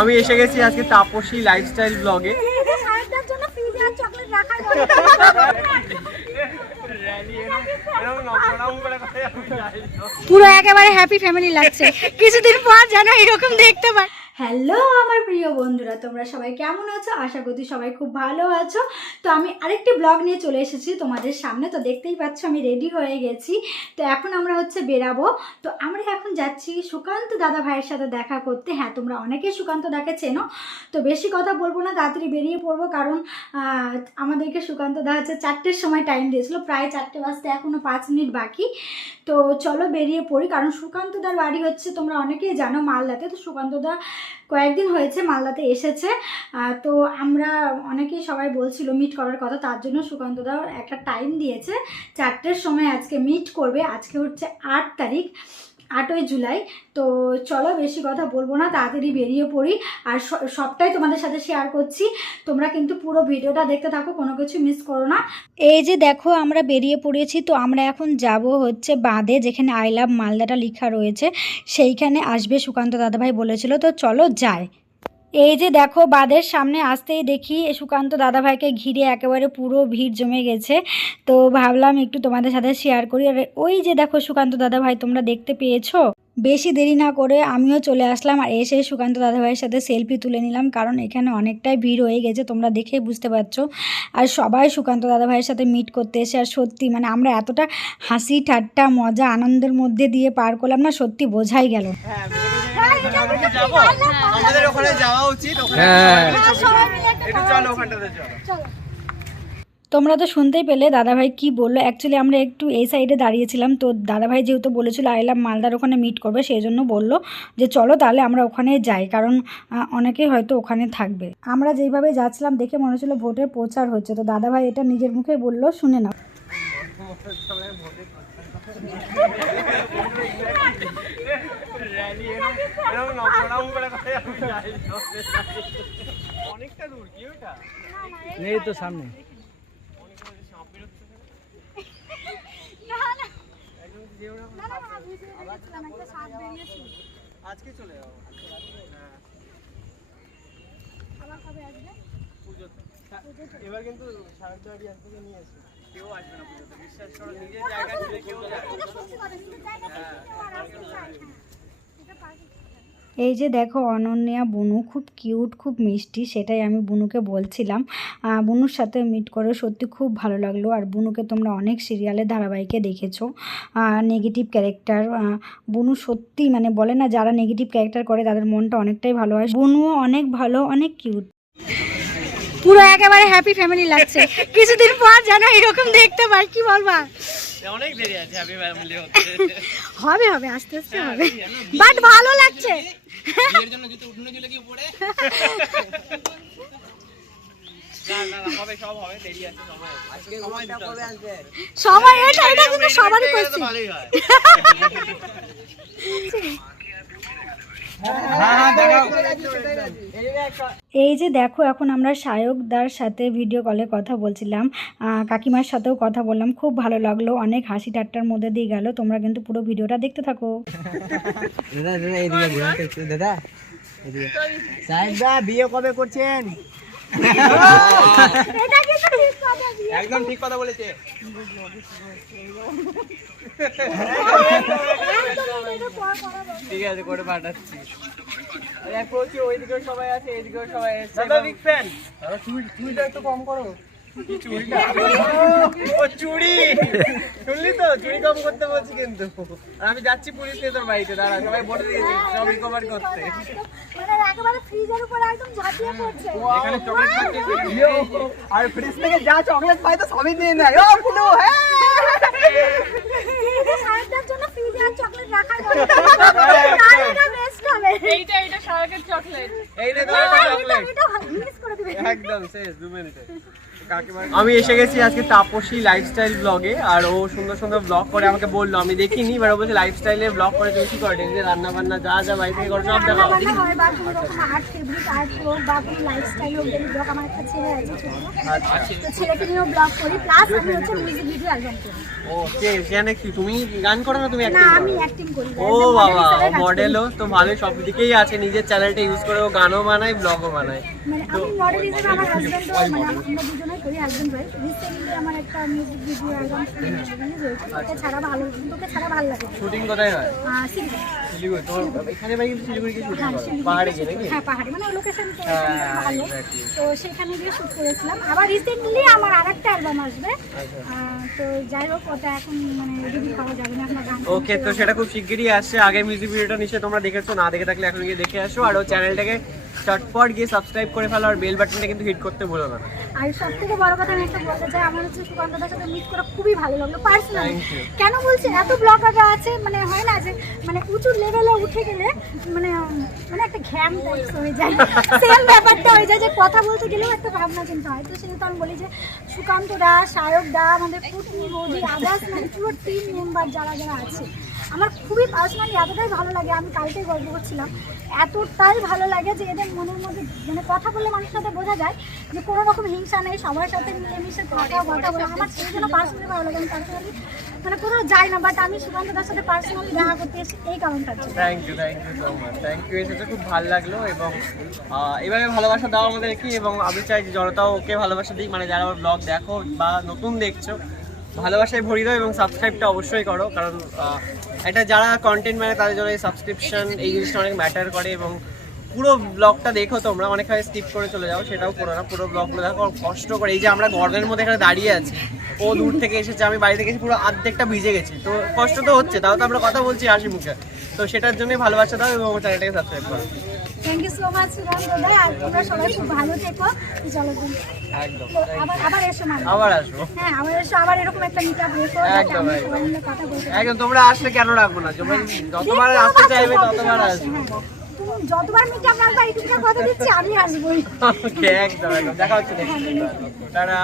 আমি এসে গেছি আজকে তাপসী লাইফস্টাইল ব্লগে। পুরো একেবারে হ্যাপি ফ্যামিলি লাগছে, কিছুদিন পর যেন এরকম দেখতে পাই। হ্যালো আমার প্রিয় বন্ধুরা, তোমরা সবাই কেমন আছো? আশা করি সবাই খুব ভালো আছো। তো আমি আরেকটি ব্লগ নিয়ে চলে এসেছি তোমাদের সামনে। তো দেখতেই পাচ্ছ আমি রেডি হয়ে গেছি। তো এখন আমরা বেরাবো। তো আমরা এখন যাচ্ছি সুকান্ত দাদা ভাইয়ের সাথে দেখা করতে। হ্যাঁ, তোমরা অনেকেই সুকান্ত দাকে চেনো। তো বেশি কথা বলবো না, তাড়াতাড়ি বেরিয়ে পড়বো, কারণ আমাদেরকে সুকান্ত দা হচ্ছে 4টের সময় টাইম দিয়েছিল, প্রায় 4টে বাজতে এখনও 5 মিনিট বাকি। তো চলো বেরিয়ে পড়ি, কারণ সুকান্ত দার বাড়ি হচ্ছে তোমরা অনেকেই জানো মালদাতে। তো সুকান্ত দা কয়েকদিন হয়েছে মালদাতে এসেছে। তো আমরা অনেকেই সবাই বলছিল মিট করার কথা, তার জন্য সুকান্ত দা একটা টাইম দিয়েছে 4টের সময় আজকে মিট করবে। আজকে হচ্ছে 8 তারিখ, 8ই জুলাই। তো চলো বেশি কথা বলবো না, তাড়াতাড়ি বেরিয়ে পড়ি। আর সবটাই তোমাদের সাথে শেয়ার করছি, তোমরা কিন্তু পুরো ভিডিওটা দেখতে থাকো, কোনো কিছু মিস করো না। এই যে দেখো আমরা বেরিয়ে পড়েছি। তো আমরা এখন যাব হচ্ছে বাঁধে, যেখানে আই লাভ মালদাটা লেখা রয়েছে, সেইখানে আসবে সুকান্ত দাদাভাই বলেছিল। তো চলো যাই। এই যে দেখো বাঁধের সামনে আসতেই দেখি সুকান্ত দাদাভাইকে ঘিরে একেবারে পুরো ভিড় জমে গেছে। তো ভাবলাম একটু তোমাদের সাথে শেয়ার করি। আর ওই যে দেখো সুকান্ত দাদাভাই তোমরা দেখতে পেয়েছো। বেশি দেরি না করে আমিও চলে আসলাম, আর এসে সুকান্ত দাদাভাইয়ের সাথে সেলফি তুলে নিলাম, কারণ এখানে অনেকটাই ভিড় হয়ে গেছে, তোমরা দেখেই বুঝতে পারছো। আর সবাই সুকান্ত দাদাভাইয়ের সাথে মিট করতে এসে, আর সত্যি মানে আমরা এতটা হাসি ঠাট্টা মজা আনন্দের মধ্যে দিয়ে পার করলাম না, সত্যি বোঝাই গেল। আমাদের ওখানে যাওয়া উচিত। তোমরা তো শুনতেই পেলে দাদাভাই কি বললো। অ্যাকচুয়ালি আমরা একটু এই সাইডে দাঁড়িয়েছিলাম, তো দাদাভাই যেহেতু বলেছিল আই লাভ মালদার ওখানে মিট করবে, সেই জন্য বললো যে চলো তাহলে আমরা ওখানে যাই, কারণ অনেকেই হয়তো ওখানে থাকবে। আমরা যেইভাবে যাচ্ছিলাম দেখে মনে হচ্ছিলো ভোটের প্রচার হচ্ছে। তো দাদাভাই এটা নিজের মুখে বললো, শুনে নাও। অনেকটা দূর কি ওটা? এই তো সামনে। আজকে চলে যাবো। এবার কিন্তু সারাদিন আসতে নিয়ে এসে কেউ আসবে না পুজোতে, বিশ্বাস করো। নিজের জায়গা ছেড়ে কেউ যাবে। এই যে দেখো অনন্যা বুনু খুব কিউট, খুব মিষ্টি, সেটাই আমি বুনুকে বলছিলাম। বুনুর সাথে মিট করে সত্যি খুব ভালো লাগলো। আর বুনুকে তোমরা অনেক সিরিয়ালে ধারাবাহিকে দেখেছো, নেগেটিভ ক্যারেক্টার। বুনু সত্যি মানে বলে না, যারা নেগেটিভ ক্যারেক্টার করে তাদের মনটা অনেকটাই ভালো হয়। বুনুও অনেক ভালো, অনেক কিউট, পুরো একেবারে হ্যাপি ফ্যামিলি লাগছে, কিছুদিন পর যেন এরকম দেখতে পাই। কি বলবা? অনেক দেরি আছে হ্যাপি ফ্যামিলি হতে। হবে হবে আস্তে আস্তে হবে, বাট ভালো লাগছে। বিয়ের জন্য জুতো উঠনে চলে গিয়ে পড়ে না হবে, সব হবে, দেরি আছে, সময় আছে। আজকে সময়টা কবে আসবে? সময় এটা কিন্তু সবারই করছে। ভালোই হয়। এই যে দেখো এখন আমরা সায়কদার সাথে ভিডিও কলে কথা বলছিলাম, কাকিমার সাথেও কথা বললাম, খুব ভালো লাগলো, অনেক হাসি ঠাট্টার মধ্যে দিয়ে গেল। তোমরা কিন্তু পুরো ভিডিওটা দেখতে থাকো। দাদা বিয়ে কবে করছেন? একদম ঠিক কথা বলেছে। ঠিক আছে, করে পাঠাচ্ছি। ওইদিকেও সবাই আছে, এইদিকেও সবাই আছে। দাদা বিগ ফ্যান। চুড়িটা একটু কম করো। কি চুড়িটা? ও চুড়ি, শুনলি তো? চুড়ি কম করতে বলছি কিন্তু। আর আমি যাচ্ছি পুলিশ নিয়ে তোর বাড়িতে, দাঁড়া, সবাই বলে দিয়েছে সব রিকভার করতে। মানে একেবারে ফ্রিজের উপর একদম ঝাঁপিয়ে পড়ছে। এখানে চকলেট পাচ্ছে, আর ফ্রিজ থেকে যা চকলেট পাই তো সবই দিয়ে নেয়। ও পুরো হ্যাঁ, সারাটার জন্য ফ্রিজে আর চকলেট রাখার কথা না, এটা বেস্ট হবে। এইটা সারাকের চকলেট। এই নে তোমার চকলেট। এটা মিস করে দিবে একদম শেষ 2 মিনিটে। আমি এসে গেছি আজকে তাপসী লাইফস্টাইল ব্লগে, আর ও সুন্দর সুন্দর ব্লগ করে আমাকে বললো, আমি দেখিনি, এবার ও বলছে লাইফস্টাইলের ব্লগ করে তুমি কি করো, যে রান্না বান্না যা যা বাড়ি থেকে করো সব দেখাও। রান্না হয় বা কোনো রকম আর্ট ফেব্রিক আর্ট হোক বা কোনো লাইফস্টাইল হোক, ডেলি ব্লগ। আমার একটা ছেলে আছে ছোট, আচ্ছা তো ছেলেকে নিয়েও ব্লগ করি, প্লাস আমি হচ্ছে মিউজিক ভিডিও অ্যালবাম করি। ও কে জানে কি তুমি গান করো না, তুমি না অ্যাক্টিং আমি করো? অ্যাক্টিং করি। ও বাবা, মডেলও তো ভালোই, সব দিকেই আছে, নিজের চ্যানেলটা ইউজ করে ও গানও বানায় ব্লগও বানায়। মানে আমি মডেল হিসেবে আমার হাজবেন্ডও, মানে আমরা দুজনেই করি, হাজবেন্ড ওয়াইফ। রিসেন্টলি আমার একটা মিউজিক ভিডিও অ্যালবাম রিলিজ হয়েছে, তোকে ছাড়া ভালো, তোকে ছাড়া ভালো লাগে। শুটিং কোথায় হয়? শিলিগুড়ি। শিলিগুড়ি। তোমার এখানে বাড়ি কিন্তু শিলিগুড়ি কি শুটিং হ্যাঁ, করো? শিলিগুড়ি। পাহাড়ে গিয়ে নাকি? হ্যাঁ পাহাড়ে, মানে লোকেশন হ্যাঁ, ভালো, exactly. তো সেখানে গিয়ে শুট করেছিলাম। আবার রিসেন্টলি আমার আরেকটা অ্যালবাম আসবে, তো যাই হোক ওটা এখন মানে রিভিউ করা যাবে না এখন গান। ওকে, তো সেটা খুব শিগগিরই আসছে। আগে মিউজিক ভিডিওটা নিশ্চয়ই তোমরা দেখেছো, না দেখে থাকলে এখন গিয়ে দেখে আসো, আর ও চ্যানেলটাকে চটপট গিয়ে সাবস্ক্রাইব করে ফেলো, আর বেল বাটনটা কিন্তু হিট করতে ভুলো না। আর সব থেকে বড় কথা আমি একটা বলতে চাই, আমার হচ্ছে সুকান্তদার সাথে মিট করা খুবই ভালো লাগলো পার্সোনালি। Thank you. কেন বলছি, এত ব্লগাররা আছে, মানে হয় না যে মানে উঁচু লেভেলে উঠে গেলে মানে মানে একটা ঘ্যাম টাইপস হয়ে যায়, সেম ব্যাপারটা হয়ে যায় যে কথা বলতে গেলেও একটা ভাবনা চিন্তা হয়। তো সেহেতু আমি বলি যে সুকান্তদা, সায়কদা, আমাদের পুটনি বৌদি, আদার্স মানে পুরো টিম মেম্বার যারা যারা আছে, আমার খুবই পার্সোনালি এতটাই ভালো লাগে। আমি কালকেই গল্প করছিলাম, এতটাই ভালো লাগে যে এদের মনের মধ্যে মানে কথা বললে মানুষের সাথে বোঝা যায় যে কোনো রকম হিংসা নেই, সবার সাথে মিলেমিশে কথা বলে। আমার সেই জন্য পার্সোনালি ভালো লাগে। আমি পার্সোনালি মানে কোথাও যাই না, বাট আমি সুকান্তদার সাথে পার্সোনালি দেখা করতে এসেছি এই কারণটার জন্য। Thank you so much, thank you. এসেছে খুব ভালো লাগলো, এবং এভাবে ভালোবাসা দাও আমাদের কি, এবং আমি চাই যে জনতাও ওকে ভালোবাসা দিই, মানে যারা ওর ব্লগ দেখো বা নতুন দেখছো, ভালোবাসায় ভরিয়ে দাও এবং সাবস্ক্রাইবটা অবশ্যই করো, কারণ এটা যারা কন্টেন্ট মানে তাদের জন্য এই সাবস্ক্রিপশন এই জিনিসটা অনেক ম্যাটার করে। এবং পুরো ব্লগটা দেখো তোমরা, অনেক সময় স্কিপ করে চলে যাও, সেটাও করো না, পুরো ব্লগগুলো দেখো কষ্ট করে। এই যে আমরা গর্ডেনের মধ্যে এখানে দাঁড়িয়ে আছি, ও দূর থেকে এসেছে, আমি বাড়ি থেকে এসে পুরো অর্ধেকটা ভিজে গেছি, তো কষ্ট তো হচ্ছে, তাও তো আমরা কথা বলছি হাসি মুখে। তো সেটার জন্যই ভালোবাসা দাও এবং চ্যানেলটাকে সাবস্ক্রাইব করো। থ্যাংক ইউ সো মাচ সুকান্তদা, আর তোমরা সবাই খুব ভালো থেকো। চলো একদম, তো আবার এসো মানে আবার আসবো। হ্যাঁ আবার এসো, আবার এরকম একটা মিটআপ রেখো, একদম, আমরা একদম। সবাই মিলে কথা বলতে পারি। একদম, তোমরা আসলে কেন রাখবো না, যতবার দেখতেও আসতে পাচ্ছ চাইবে কতজন ততবার আসে, আসবো। হ্যাঁ। তুমি যতবার মিটআপ রাখবা এইটুকুটা কথা দিচ্ছি, আমি আসবোই। ওকে, একদম একদম, দেখা হচ্ছে নেক্সট। তারা